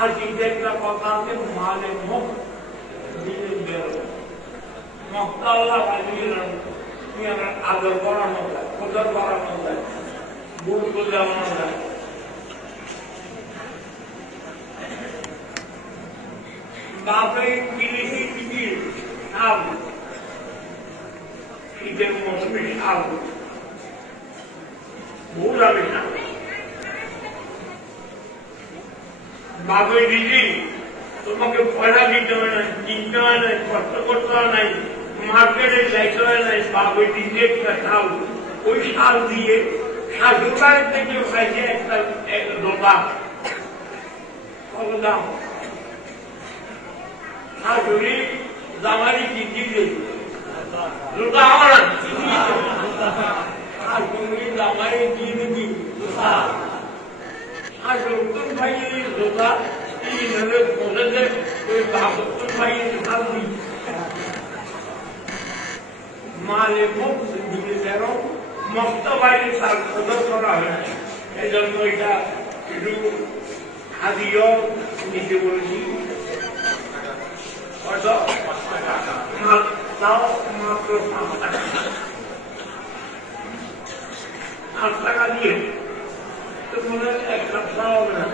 আর চিন্তা একটা কথা আছে মালে মুখ দিনের বের মক্তা আল্লাহ তুমি আমরা আদর করানো যায় কদর করানো যায় গুরুত্ব দেওয়ানো যায় বাপে কিনেছি টিকিট শাল শীতের মৌসুমে শাল ভুল হবে না বাপে দিদি তোমাকে পয়সা দিতে হয় না কিনতে হয় না কষ্ট করতে হয় নাই মার্কেটে যাইতে হয় নাই বাপে দিদি একটা শাল ওই শাল দিয়ে শাশুড়ার থেকে খাইছে একটা দোকা কত দাম শাশুড়ি জামারি কিনতে দিয়েছে জুতা আমার শাশুড়ি জামারি কিনে দিই আর নতুন ভাইয়ের জোতা এইভাবে বসেছে ওই নতুন ভাইয়ের শাল দিই মালে মুখ দিকে তেরো মস্ত বাইরে তার কদর করা হয় এই জন্য এটা একটু হাদিও নিতে বলেছি তাও মাত্র 5 টাকা দিয়ে তো মনে হয় 1 সপ্তাহ হবে না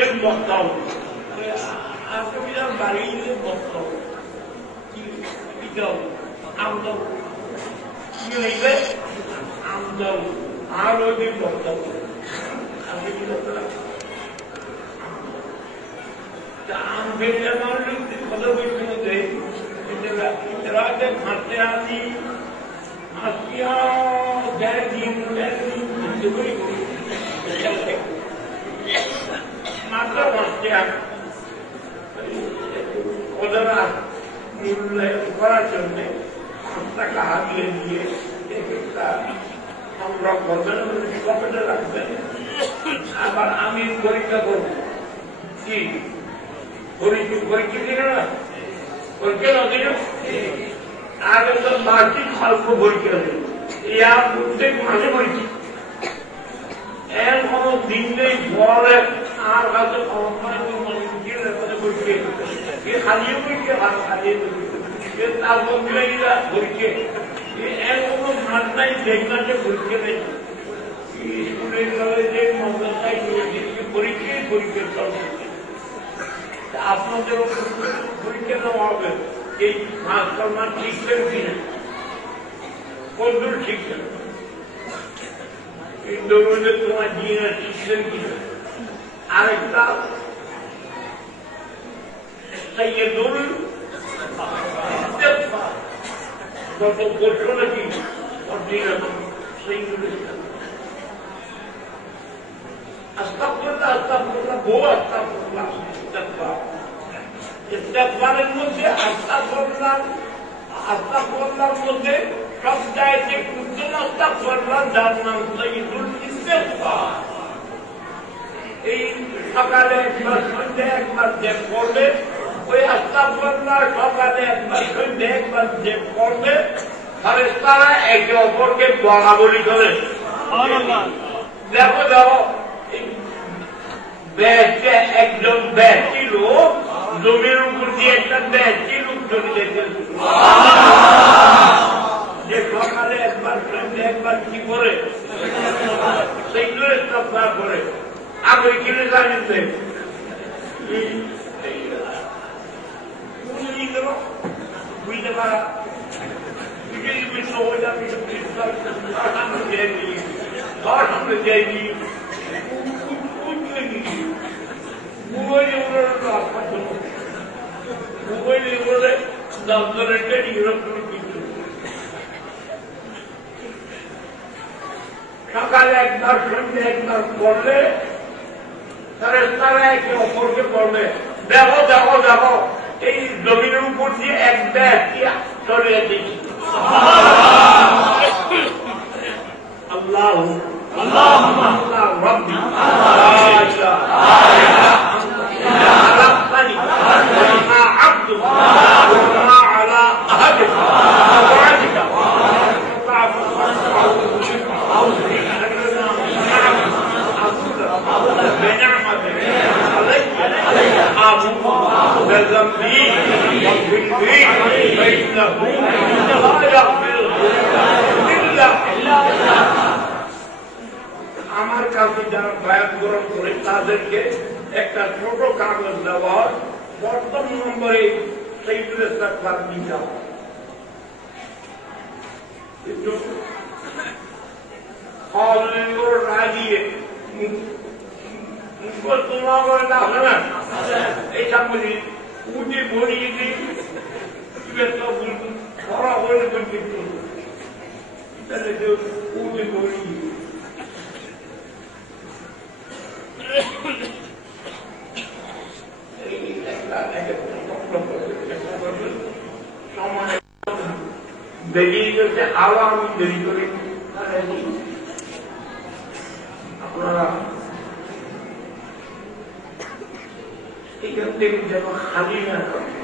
एक बक्ता आपको मेरा बारी में बक्ता आम दो ये आम दो आरो दिन बक्ता आगे की आम भेजा मान लो खबर बैठे होते इतना के खाते आती आसिया दिन मात्र ভাবছেন ওরা মূল্যায়ন করার জন্য টাকা হাতিয়ে দিয়ে একটা সংগ্রহ করবেন পকেটে রাখবেন আবার আমি পরীক্ষা করব কি পরীক্ষা দিল না পরীক্ষা না দিল আগে তো বার্ষিক স্বল্প পরীক্ষা দিল ইয়া প্রত্যেক মাসে পরীক্ষা এর কোনো দিন নেই বলে আর কাছে খালিয়ে পরীক্ষা ভাত খালিয়ে তার মন্দিরা পরীক্ষা এর কোনো মাঠ নাই যেখানে পরীক্ষা নেই স্কুলের কলেজে মাদ্রাসায় পরীক্ষায় পরীক্ষা চলছে আপনাদের পরীক্ষা দেওয়া হবে এই মাস্টারমান শিখবেন কিনা কতদূর শিখছেন এই দৌড়ে তোমার জিনা শিখছেন কিনা আরেকটা سيدul istighfar কত কষ্ট নাকি অর্জিনাল সৈয়দুল আস্তাগফিরুল্লাহ আস্তাগফিরুল্লাহ বহু আস্তাগফিরুল্লাহ ইস্তিগফারের মধ্যে আস্তাগফিরুল্লাহর মধ্যে সবচাইতে উত্তম আস্তাগফিরুল্লাহ যার নাম সৈয়দুল ইস্তিগফার এই সকালে একবার সন্ধ্যে একবার যে পড়বে ওই আস্তাগফিরুল্লাহ সকালে একবার সন্ধ্যে একবার যে পড়বে ফেরেশতারা একে অপরকে দোয়া বলি করে দেখো দেখো ব্যাচে একজন ব্যাচি লোক জমির উপর দিয়ে একটা ব্যাচি লোক চলে যেতে যে সকালে একবার সন্ধ্যে একবার কি করে সেইগুলো ইস্তিগফার করে আগে কিনে জানিতে বুঝতে পারা সকালে একবার সন্ধ্যে একবার পড়লে ফেরেশতারা একে অপরকে পড়বে দেখো দেখো দেখো এই জমিনের উপর দিয়ে এক ব্যক্তি চলে যেতে আল্লাহ اللهم ربي لا اله الا انت خلقتني وانا عبدك وانا على عهدك ووعدك بنعمتك علي أعوذ بذنبي واغفر لي فإنه لا يغفر إلا আমার কাছে যারা বয়ান গ্রহণ করে তাদেরকে একটা ছোট কাগজ দেওয়া হয়, প্রথম নম্বরে সেইগুলো সাক্ষাৎ দিতে হয়। কিন্তু হলগুলো না দিয়ে তোমা করে না হবে না, এটা বলি উঠে ভরিয়ে দিই পড়া বলে কিন্তু উঠে ভরিয়ে বেরিয়ে গেছে, আবার আমি দেরি করি। আপনারা এখান থেকে যেন খালি না করে